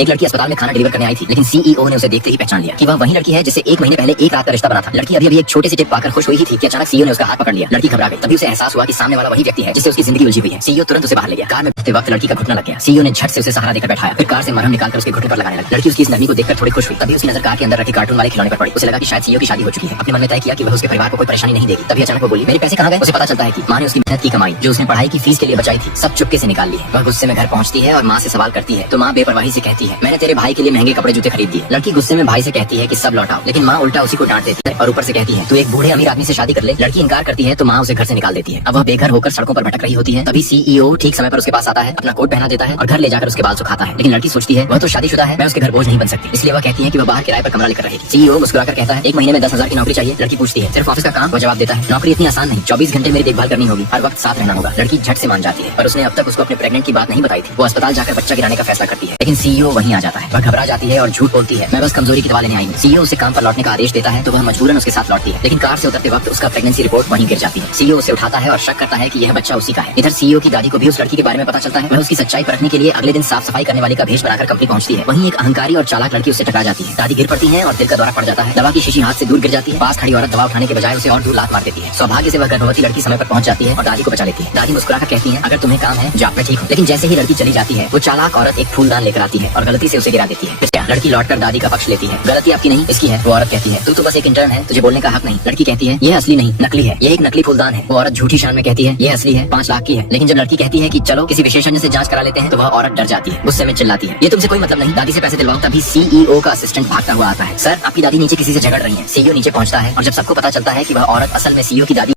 एक लड़की अस्पताल में खाना डिलीवर करने आई थी, लेकिन सीईओ ने उसे देखते ही पहचान लिया कि वह वही लड़की है जिससे 1 महीने पहले एक रात का रिश्ता बना था। लड़की अभी एक छोटे से टिप पाकर खुश हुई ही थी कि अचानक सीईओ ने उसका हाथ पकड़ लिया। लड़की घबरा गई। तभी उसे एहसास हुआ कि सामने वाला वही व्यक्ति है जिससे उसकी जिंदगी उलझी हुई है। सीईओ तुरंत उसे बाहर ले गया। कार में बैठते वक्त लड़की का घुटना लग गया। सीईओ ने झट से उसे सहारा देकर बैठाया, फिर कार से मरहम निकालकर उसके घुटने पर लगाने लगा। लड़की उसकी इस नरमी को देखकर थोड़ी खुश हुई। तभी उसकी नजर कार के अंदर रखी कार्टून वाले खिलौने पर पड़ी। उसे लगा कि शायद सीईओ की शादी हो चुकी है। अपने मन में तय किया कि वह उसके परिवार को कोई परेशानी नहीं देगी। तभी अचानक वो बोली, मेरे पैसे कहाँ गए? उसे पता चलता है कि माँ ने उसकी मेहनत की कमाई जो उसने पढ़ाई की फीस के लिए बचाई थी सब चुपके से निकाल ली है। वह गुस्से में घर पहुंचती है और माँ से सवाल करती है तो माँ बेपरवाही से कहती है, मैंने तेरे भाई के लिए महंगे कपड़े जूते खरीद दिए। लड़की गुस्से में भाई से कहती है कि सब लौटाओ, लेकिन माँ उल्टा उसी को डांट देती है और ऊपर से कहती है तू एक बूढ़े अमीर आदमी से शादी कर ले। लड़की इनकार करती है तो माँ उसे घर से निकाल देती है। अब वह बेघर होकर सड़कों पर भटक रही होती है। तभी सीईओ ठीक समय पर उसके पास आता है, अपना कोट पहना देता है और घर ले जाकर उसके बाल सुखाता है। लेकिन लड़की सोचती है वह तो शादीशुदा है, मैं उसके घर बोझ नहीं बन सकती। इसलिए वह कहती है कि वह बाहर किराए पर कमरा लेकर रहेगी। सीईओ मुस्कुराकर कहता है 1 महीने में 10,000 की नौकरी चाहिए। लड़की पूछती है सिर्फ ऑफिस का काम? वह जवाब देता है नौकरी इतनी आसान नहीं, 24 घंटे मेरी देखभाल करनी होगी, हर वक्त साथ रहना होगा। लड़की झट से मान जाती है, पर उसने अब तक उसको अपने प्रेग्नेंट की बात नहीं बताई थी। वो अस्पताल जाकर बच्चा गिराने का फैसला करती है, लेकिन सीईओ वहीं आ जाता है। वह घबरा जाती है और झूठ बोलती है, मैं बस कमजोरी की दवा लेने आई हूँ। सीईओ उसे काम पर लौटने का आदेश देता है तो वह मजबूरन उसके साथ लौटती है, लेकिन कार से उतरते वक्त उसका प्रेगनेंसी रिपोर्ट वहीं गिर जाती है। सीईओ उसे उठाता है और शक करता है कि यह बच्चा उसी का है। इधर सीईओ की दादी को भी उस लड़की के बारे में पता चलता है। वह उसकी सच्चाई परखने के लिए अगले दिन साफ सफाई करने वाली का भेष बनाकर कंपनी पहुंचती है। वहीं एक अहंकारी और चालाक लड़की उससे टकरा जाती है। दादी गिर पड़ती है और दिल का दौरा पड़ जाता है। दवा की शीशी हाथ से दूर गिर जाती है। पास खड़ी औरत दवा उठाने के बजाय उसे और दूर लात मार देती है। सौभाग्य से वह गर्भवती लड़की समय पर पहुंच जाती है और दादी को बचा लेती है। दादी मुस्कुराकर कहती है अगर तुम्हें काम है जा, मैं ठीक हूँ। लेकिन जैसे ही लड़की चली जाती है वो चालाक औरत एक फूलदान लेकर आती है और गलती से उसे गिरा देती है। लड़की लौटकर दादी का पक्ष लेती है। गलती आपकी नहीं इसकी है। वो औरत कहती है तू तो बस एक इंटर्न है, तुझे बोलने का हक नहीं। लड़की कहती है ये असली नहीं नकली है, ये एक नकली फूलदान है। वो औरत झूठी शान में कहती है ये असली है, 5 लाख की है। लेकिन जब लड़की कहती है कि चलो किसी विशेषज्ञ से जांच करा लेते हैं तो वह औरत डर जाती है, गुस्से में चिल्लाती है ये तुमसे कोई मतलब नहीं, दादी से पैसे दिलवाओ। तभी सीईओ का असिस्टेंट भागता हुआ आता है। सर आपकी दादी नीचे किसी से झगड़ रही है। सीईओ नीचे पहुंचता है और जब सबको पता चलता है कि वह औरत असल में सीईओ की दादी